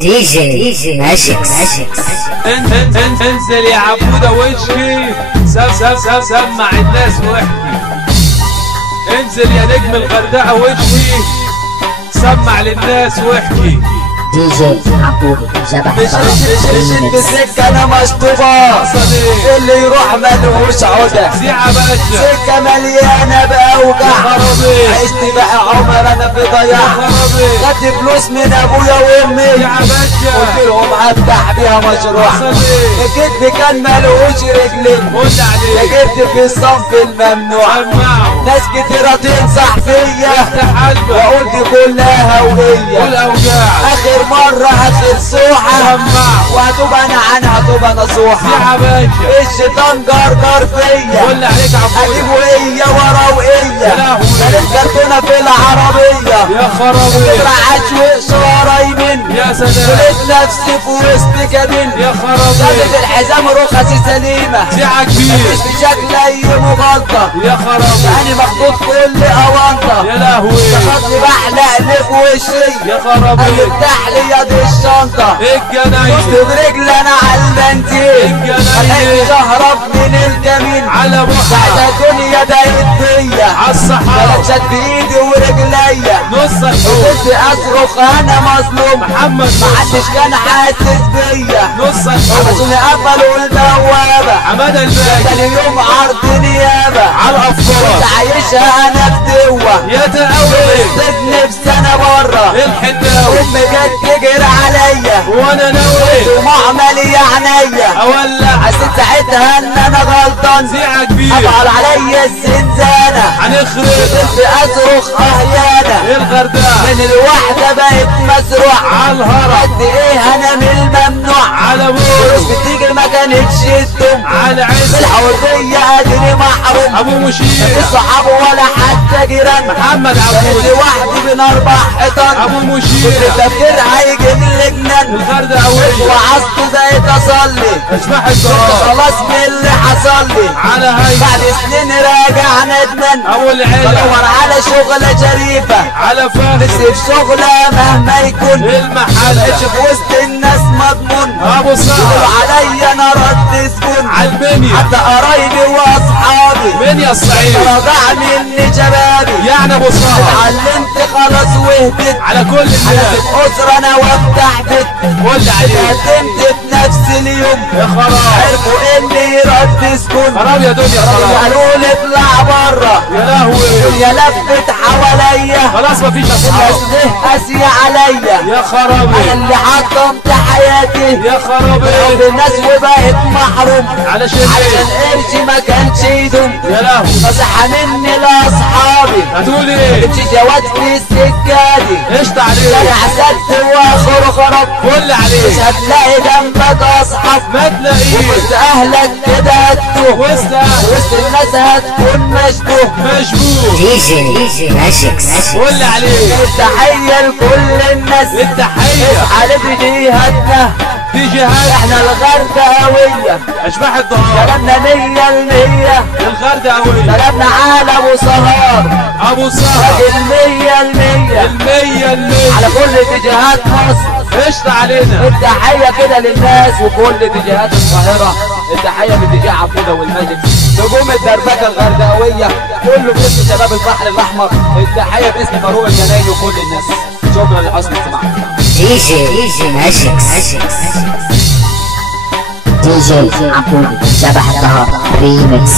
دي جي ماجيكس. انزل يا عبودة واشكي، سمع الناس واحكي. انزل يا نجم الغردقة واشكي، سمع للناس واحكي. دي جي عبودة شبح مشيت بسكة انا مشطوبة، اللي يروح ملهوش عودة. سيعة باشا سكة مليانة بأوجع، عشت بقى عمر انا في ضياع. خدت فلوس من ابويا وامي، سيعة باشا قلت لهم هفتح بيها مشروع. الكدب كان ملهوش رجلين، قول عليه جبت في الصنف الممنوع. سمعه ناس كتيرة تنصح فيا، افتح قلبك واقول دي كلها هوية. قول اوجاع اخر مرة اخر سوحة، سمعه وهتوب انا عنها توب نصوحة. سيعة باشا الشيطان جرجر فيا، قول عليك عبودة اجيب وهي ورا وهي. لهوي. كانت كرتونة في العربية، يا خرابي عاش وقصارى يمين. يا سلام لقيت نفسي في وسط كابين، يا خرابي شدت الحزام رخصي سليمة. سيعة كبير مفيش في شكل اي مغالطة، يا خرابي يعني مخطوط كل اوانطة. يا لهوي خطي بحلق لي في وشي، يا خرابي افتح لي يد الشنطة. الجناين كنت برجل انا على البنزين، الجناين اهرب من الكمين. على بعد بحر الدنيا ضاقت بيا، عالصحاب بلشت بايدي ورجليا. نص الحوت كنت اصرخ انا مظلوم، محمد محدش كان حاسس بيا. نص الحوت حبسوني قفلوا البوابة، حمادة الباقي تاني يوم عرض نيابة. على كنت الافكار عايشها انا بدوة، يا تقوي السجن في سنة بره. الحداوي امي كانت تجري عليا، وانا ناوي ومعمل يا عينيا. اولع حسيت ساعتها ان انا غلطان، سيعة كبير ابعد عليا الزنزانة. هنخرب كنت اصرخ اهيانة، الغردقة من الوحدة بقت مسروع. على الهرم قد ايه انا من الممنوع، على فلوس بوس بتيجي ما كانتش تدوم. على عز بالحوضية ادري محروم، ابو مشير مفيش صحاب ولا حتى جيران. محمد بقيت عبودة لوحدي بين 4 حيطان. ابو كنت مشير تفكير هيجيب لي جنان، الغردقة وعصت بقيت اصلي. اشباح الزهار خلاص من اللي حصل لي، على هاي بعد سنين راجع ندمان. ابو العيلة بدور على شغلة شريفة، على فهد نفسي في شغلة مهما يكون. المحل مش في وسط الناس مضمون، ابو يقولوا سهر عليا انا رد سكون. عالبنية حتى قرايبي واصحابي من يا الصعيد رجع مني شبابي. يعني ابو سهر اتعلمت خلاص وهدت، على كل انا الناس في اسرة انا وافتح بيت. قول عليه قدمت بنفس اليوم، يا خراب عرفوا اني رد سكون. خراب يا دنيا خراب قالوا لي اطلع بره، يا لهوي يا لفت حواليا. خلاص مفيش اصحاب الناس ليه قاسية عليا، يا انا خرابي اللي حطمت حياتي. يا خرابي الناس وبقت محروم، علشان عشان ايه قرشي ما كانش يدوم. يا لهوي نصيحة مني لاصحابي، هتقول ايه تمشي جواد في السكة دي. قشطة انا عليك حسدت واخر خرب، كل مش عليك هتلاقي جنبك اصحاب. ما تلاقيه وسط اهلك كده هتوه، وسط أهلك وسط الناس هتكون مشبوه. مشبوه دي جي ماجيكس. كل عليك التحية لكل الناس، التحية اصحى لبديهاتنا. في جهاز احنا الغردقاوية، اشباح الظهار كلامنا 100%. الغردقة كلامنا على ابو سهار، ابو سهر راجل 100%. المية على كل اتجاهات مصر قشطة علينا التحية كده للناس، وكل اتجاهات القاهرة التحية باتجاه عبودة والماجيك. نجوم الدربكة الغردقاوية كله باسم شباب البحر الأحمر. التحية باسم فاروق الجنايني وكل الناس. شكرا لحسن استماعكم. دي جي ماجيكس. دي جي عبودة شبح الظهر ريميكس.